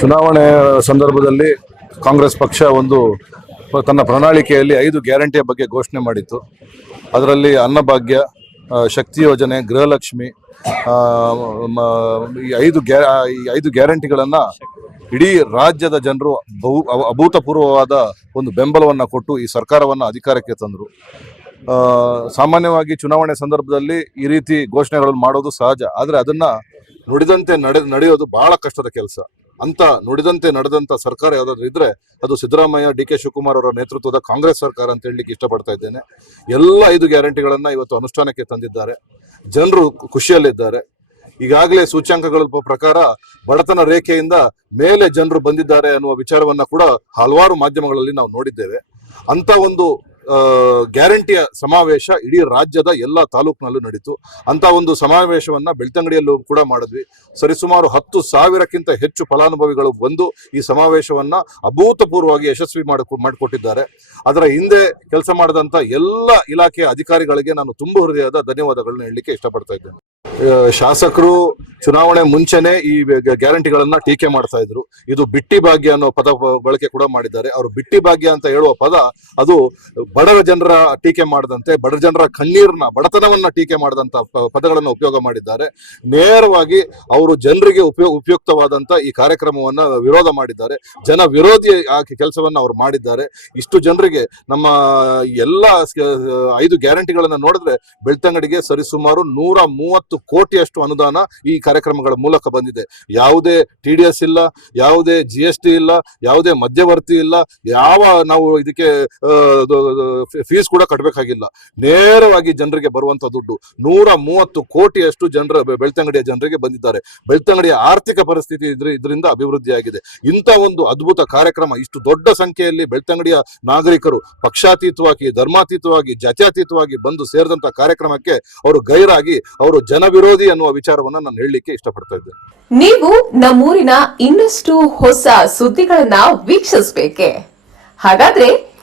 ಚುನಾವಣೆ ಸಂದರ್ಭದಲ್ಲಿ ಕಾಂಗ್ರೆಸ್ ಪಕ್ಷ ಒಂದು ತನ್ನ ಪ್ರಣಾಳಿಕೆಯಲ್ಲಿ ಐದು ಗ್ಯಾರಂಟಿಯ ಬಗ್ಗೆ ಘೋಷಣೆ ಮಾಡಿತ್ತು. ಅದರಲ್ಲಿ ಅನ್ನಭಾಗ್ಯ ಶಕ್ತಿ ಯೋಜನೆ, ಗೃಹಲಕ್ಷ್ಮಿ ಈ ಐದು ಗ್ಯಾ, ಈ ಐದು ಗ್ಯಾರಂಟಿಗಳನ್ನು ಇಡೀ ರಾಜ್ಯದ ಜನರು ಬಹು ಅಭೂತಪೂರ್ವವಾದ ಒಂದು ಬೆಂಬಲವನ್ನು ಕೊಟ್ಟು ಈ ಸರ್ಕಾರವನ್ನು ಅಧಿಕಾರಕ್ಕೆ ತಂದರು. ಸಾಮಾನ್ಯವಾಗಿ ಚುನಾವಣೆ ಸಂದರ್ಭದಲ್ಲಿ ಈ ರೀತಿ ಘೋಷಣೆಗಳನ್ನು ಮಾಡೋದು ಸಹಜ. ಆದರೆ ಅದನ್ನ ನುಡಿದಂತೆ ನಡೆ ನಡೆಯೋದು ಬಹಳ ಕಷ್ಟದ ಕೆಲಸ. ಅಂತ ನುಡಿದಂತೆ ನಡೆದಂತ ಸರ್ಕಾರ ಯಾವ್ದಾದ್ರು ಇದ್ರೆ ಅದು ಸಿದ್ದರಾಮಯ್ಯ, ಡಿ ಕೆ ಶಿವಕುಮಾರ್ ಅವರ ನೇತೃತ್ವದ ಕಾಂಗ್ರೆಸ್ ಸರ್ಕಾರ ಅಂತ ಹೇಳಲಿಕ್ಕೆ ಇಷ್ಟಪಡ್ತಾ ಇದ್ದೇನೆ. ಎಲ್ಲ ಐದು ಗ್ಯಾರಂಟಿಗಳನ್ನ ಇವತ್ತು ಅನುಷ್ಠಾನಕ್ಕೆ ತಂದಿದ್ದಾರೆ. ಜನರು ಖುಷಿಯಲ್ಲಿದ್ದಾರೆ. ಈಗಾಗಲೇ ಸೂಚ್ಯಾಂಕಗಳ ಪ್ರಕಾರ ಬಡತನ ರೇಖೆಯಿಂದ ಮೇಲೆ ಜನರು ಬಂದಿದ್ದಾರೆ ಅನ್ನುವ ವಿಚಾರವನ್ನ ಕೂಡ ಹಲವಾರು ಮಾಧ್ಯಮಗಳಲ್ಲಿ ನಾವು ನೋಡಿದ್ದೇವೆ. ಅಂತ ಒಂದು ಗ್ಯಾರಂಟಿಯ ಸಮಾವೇಶ ಇಡೀ ರಾಜ್ಯದ ಎಲ್ಲ ತಾಲೂಕಿನಲ್ಲೂ ನಡೀತು. ಅಂತ ಒಂದು ಸಮಾವೇಶವನ್ನ ಬೆಳ್ತಂಗಡಿಯಲ್ಲೂ ಕೂಡ ಮಾಡಿದ್ವಿ. ಸರಿಸುಮಾರು ಹತ್ತು ಸಾವಿರಕ್ಕಿಂತ ಹೆಚ್ಚು ಫಲಾನುಭವಿಗಳು ಬಂದು ಈ ಸಮಾವೇಶವನ್ನ ಅಭೂತಪೂರ್ವವಾಗಿ ಯಶಸ್ವಿ ಮಾಡಿ ಮಾಡಿಕೊಟ್ಟಿದ್ದಾರೆ. ಅದರ ಹಿಂದೆ ಕೆಲಸ ಮಾಡಿದಂತ ಎಲ್ಲ ಇಲಾಖೆಯ ಅಧಿಕಾರಿಗಳಿಗೆ ನಾನು ತುಂಬ ಹೃದಯದ ಧನ್ಯವಾದಗಳನ್ನ ಹೇಳಲಿಕ್ಕೆ ಇಷ್ಟಪಡ್ತಾ ಇದ್ದೇನೆ. ಶಾಸಕರು ಚುನಾವಣೆ ಮುಂಚೆನೆ ಈ ಗ್ಯ- ಗ್ಯಾರಂಟಿಗಳನ್ನ ಟೀಕೆ ಮಾಡ್ತಾ ಇದ್ರು. ಇದು ಬಿಟ್ಟಿ ಭಾಗ್ಯ ಅನ್ನೋ ಪದ ಬಳಕೆ ಕೂಡ ಮಾಡಿದ್ದಾರೆ. ಅವರು ಬಿಟ್ಟಿ ಭಾಗ್ಯ ಅಂತ ಹೇಳುವ ಪದ ಅದು ಬಡವ ಜನರ ಟೀಕೆ ಮಾಡದಂತೆ, ಬಡ ಜನರ ಕಣ್ಣೀರ್ನ, ಬಡತನವನ್ನ ಟೀಕೆ ಮಾಡಿದಂತ ಪದಗಳನ್ನು ಉಪಯೋಗ ಮಾಡಿದ್ದಾರೆ. ನೇರವಾಗಿ ಅವರು ಜನರಿಗೆ ಉಪಯೋಗ ಉಪಯುಕ್ತವಾದಂತ ಈ ಕಾರ್ಯಕ್ರಮವನ್ನ ವಿರೋಧ ಮಾಡಿದ್ದಾರೆ. ಜನ ವಿರೋಧಿ ಕೆಲಸವನ್ನ ಅವ್ರು ಮಾಡಿದ್ದಾರೆ. ಇಷ್ಟು ಜನರಿಗೆ ನಮ್ಮ ಎಲ್ಲ ಐದು ಗ್ಯಾರಂಟಿಗಳನ್ನ ನೋಡಿದ್ರೆ ಬೆಳ್ತಂಗಡಿಗೆ ಸರಿಸುಮಾರು ನೂರ ಮೂವತ್ತು ಕೋಟಿಯಷ್ಟು ಅನುದಾನ ಈ ಕಾರ್ಯಕ್ರಮಗಳ ಮೂಲಕ ಬಂದಿದೆ. ಯಾವುದೇ ಟಿ ಡಿ ಎಸ್ ಇಲ್ಲ, ಯಾವುದೇ ಜಿ ಎಸ್ ಟಿ ಇಲ್ಲ, ಯಾವುದೇ ಮಧ್ಯವರ್ತಿ ಇಲ್ಲ, ಯಾವ ನಾವು ಇದಕ್ಕೆ ಫೀಸ್ ಕೂಡ ಕಟ್ಟಬೇಕಾಗಿಲ್ಲ ನೇರವಾಗಿ ಜನರಿಗೆ ಬರುವಂತ ದುಡ್ಡು. ನೂರ ಮೂವತ್ತು ಕೋಟಿಯಷ್ಟು ಜನರ ಬೆಳ್ತಂಗಡಿಯ ಜನರಿಗೆ ಬಂದಿದ್ದಾರೆ. ಬೆಳ್ತಂಗಡಿಯ ಆರ್ಥಿಕ ಪರಿಸ್ಥಿತಿ ಇದ್ರ, ಇದರಿಂದ ಅಭಿವೃದ್ಧಿಯಾಗಿದೆ. ಇಂಥ ಒಂದು ಅದ್ಭುತ ಕಾರ್ಯಕ್ರಮ, ಇಷ್ಟು ದೊಡ್ಡ ಸಂಖ್ಯೆಯಲ್ಲಿ ಬೆಳ್ತಂಗಡಿಯ ನಾಗರಿಕರು ಪಕ್ಷಾತೀತವಾಗಿ, ಧರ್ಮಾತೀತವಾಗಿ, ಜಾತ್ಯಾತೀತವಾಗಿ ಬಂದು ಸೇರಿದಂತ ಕಾರ್ಯಕ್ರಮಕ್ಕೆ ಅವರು ಗೈರಾಗಿ, ಅವರು ಜನವಿರೋಧಿ ಅನ್ನುವ ವಿಚಾರವನ್ನ ನಾನು ಹೇಳಲಿಕ್ಕೆ ಇಷ್ಟಪಡ್ತಾ ಇದ್ದೇನೆ. ನೀವು ನಮ್ಮೂರಿನ ಇನ್ನಷ್ಟು ಹೊಸ ಸುದ್ದಿಗಳನ್ನ ವೀಕ್ಷಿಸಬೇಕೆ? ಹಾಗಾದ್ರೆ